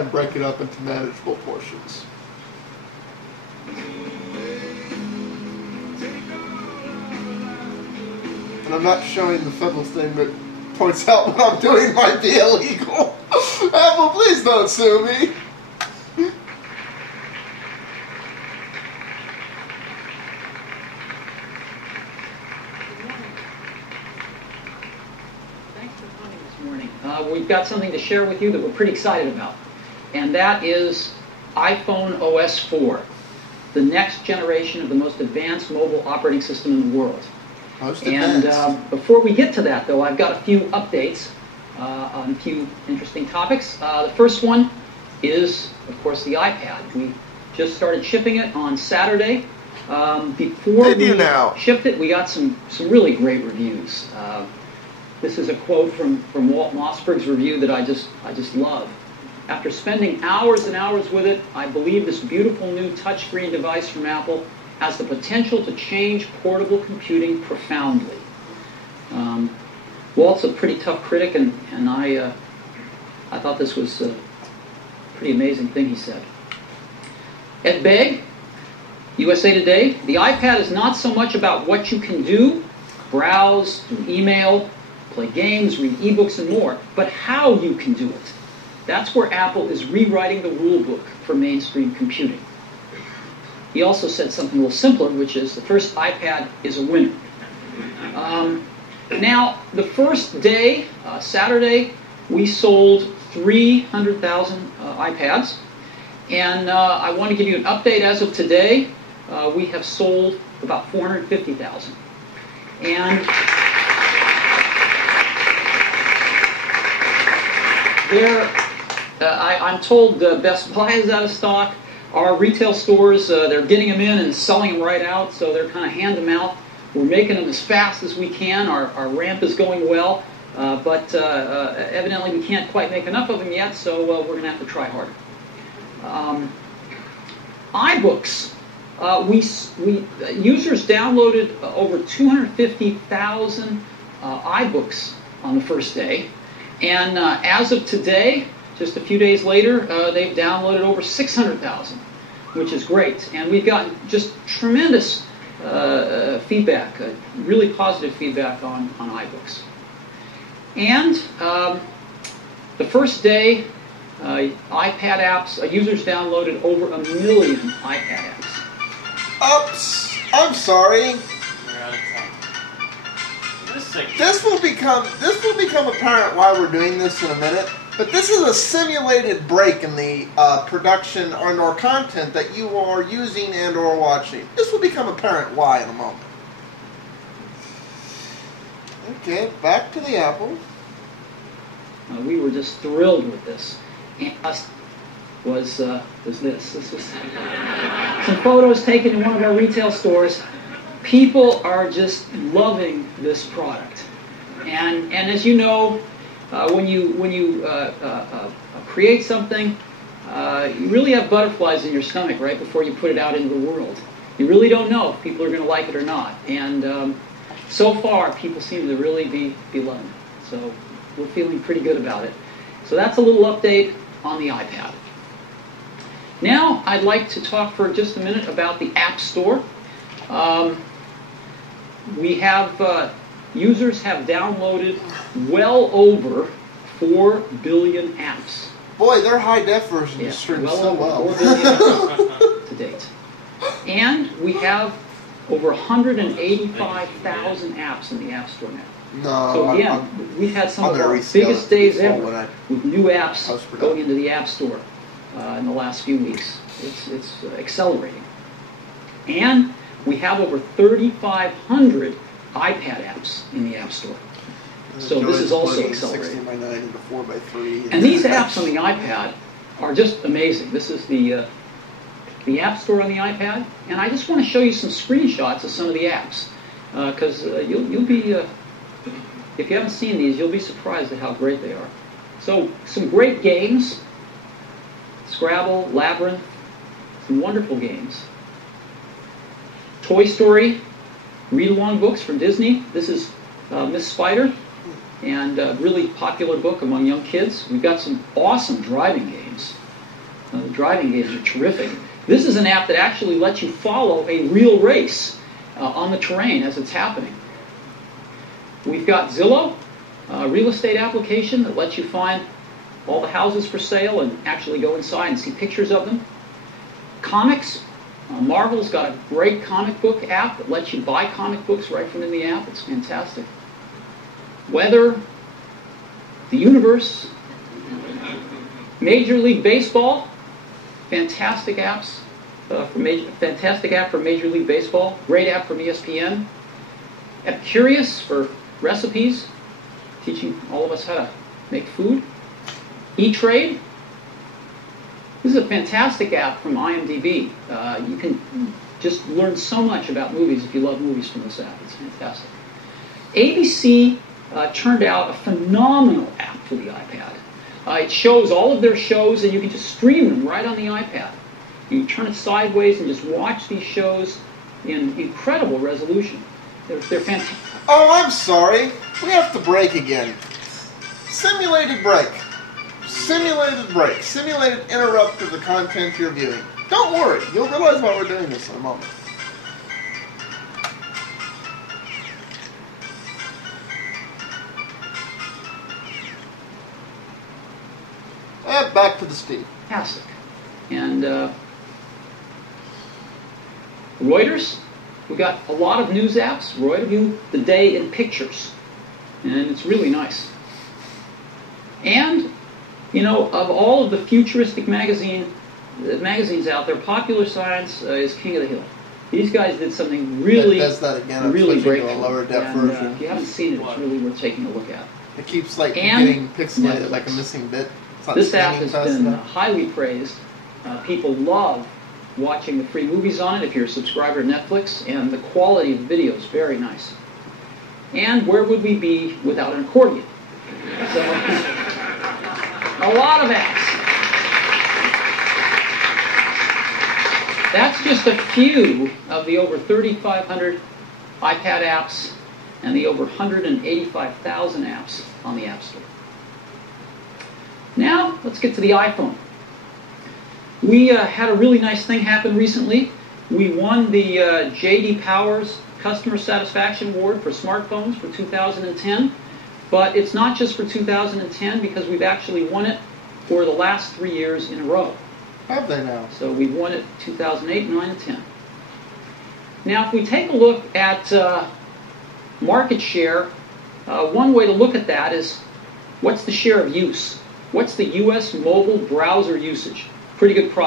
and break it up into manageable portions. And I'm not showing the federal thing that points out what I'm doing might be illegal. Apple, please don't sue me. We've got something to share with you that we're pretty excited about, and that is iPhone OS 4, the next generation of the most advanced mobile operating system in the world. Before we get to that, though, I've got a few updates on a few interesting topics. The first one is, of course, the iPad. We just started shipping it on Saturday. Before we shipped it, we got some really great reviews. This is a quote from Walt Mossberg's review that I just love. After spending hours and hours with it, I believe this beautiful new touchscreen device from Apple has the potential to change portable computing profoundly. Walt's a pretty tough critic, and I thought this was a pretty amazing thing he said. Ed Begg, USA Today, the iPad is not so much about what you can do, browse, do email, play games, read ebooks, and more, but how you can do it. That's where Apple is rewriting the rule book for mainstream computing. He also said something a little simpler, which is the first iPad is a winner. Now, the first day, Saturday, we sold 300,000 iPads, and I want to give you an update. As of today, we have sold about 450,000. And I'm told Best Buy is out of stock. Our retail stores, they're getting them in and selling them right out, so they're kind of hand-to-mouth. We're making them as fast as we can. Our ramp is going well, but evidently we can't quite make enough of them yet, so we're going to have to try harder. iBooks. Users downloaded over 250,000 iBooks on the first day. And as of today, just a few days later, they've downloaded over 600,000, which is great. And we've gotten just tremendous feedback, really positive feedback on iBooks. And the first day, iPad apps, users downloaded over 1 million iPad apps. Oops! I'm sorry. This will become apparent why we're doing this in a minute. But this is a simulated break in the production or content that you are using and or watching. This will become apparent why in a moment. Okay, back to the Apple. We were just thrilled with this. And us was this. This was some photos taken in one of our retail stores. People are just loving this product. And as you know, when you create something, you really have butterflies in your stomach right before you put it out into the world. You really don't know if people are going to like it or not. And so far, people seem to really be loving it. So we're feeling pretty good about it. So that's a little update on the iPad. Now, I'd like to talk for just a minute about the App Store. Users have downloaded well over 4 billion apps. Boy, their high-def version is streamed so well. 4 billion apps to date. And we have over 185,000 apps in the App Store now. No, so again, we've had some of our biggest days ever with new apps going into the App Store in the last few weeks. It's accelerating. And we have over 3,500 iPad apps in the App Store. So this is also accelerating. 16:9 into 4:3. And these apps on the iPad are just amazing. This is the App Store on the iPad, and I just want to show you some screenshots of some of the apps because you'll be, if you haven't seen these, you'll be surprised at how great they are. So some great games: Scrabble, Labyrinth, some wonderful games. Toy Story, read-along books from Disney. This is Miss Spider, and a really popular book among young kids. We've got some awesome driving games. The driving games are terrific. This is an app that actually lets you follow a real race on the terrain as it's happening. We've got Zillow, a real estate application that lets you find all the houses for sale and actually go inside and see pictures of them. Comics. Marvel's got a great comic book app that lets you buy comic books right from in the app. It's fantastic. Weather, the universe, Major League Baseball, fantastic apps. Fantastic app for Major League Baseball. Great app from ESPN. Epicurious for recipes, teaching all of us how to make food. E-Trade. This is a fantastic app from IMDb. You can just learn so much about movies if you love movies from this app. It's fantastic. ABC turned out a phenomenal app for the iPad. It shows all of their shows, and you can just stream them right on the iPad. You turn it sideways and just watch these shows in incredible resolution. They're fantastic. Oh, I'm sorry. We have to break again. Simulated break. Simulated break. Simulated interrupt of the content you're viewing. Don't worry. You'll realize why we're doing this in a moment. Back to the Steve. Fantastic. And Reuters, we got a lot of news apps. Reuters view the day in pictures, and it's really nice. And you know, of all of the futuristic magazines out there, Popular Science is king of the hill. These guys did something really, that's that again. really great. To a lower depth and, version. If you haven't seen it, it's really worth taking a look at. It keeps getting pixelated like a missing bit. This app has been highly praised. People love watching the free movies on it if you're a subscriber to Netflix, and the quality of the video is very nice. And where would we be without an accordion? So, a lot of apps. That's just a few of the over 3,500 iPad apps and the over 185,000 apps on the App Store. Now, let's get to the iPhone. We had a really nice thing happen recently. We won the J.D. Powers Customer Satisfaction Award for smartphones for 2010. But it's not just for 2010 because we've actually won it for the last 3 years in a row. Have they now? So we've won it 2008, 9, and 10. Now, if we take a look at market share, one way to look at that is what's the share of use? What's the U.S. mobile browser usage? Pretty good product.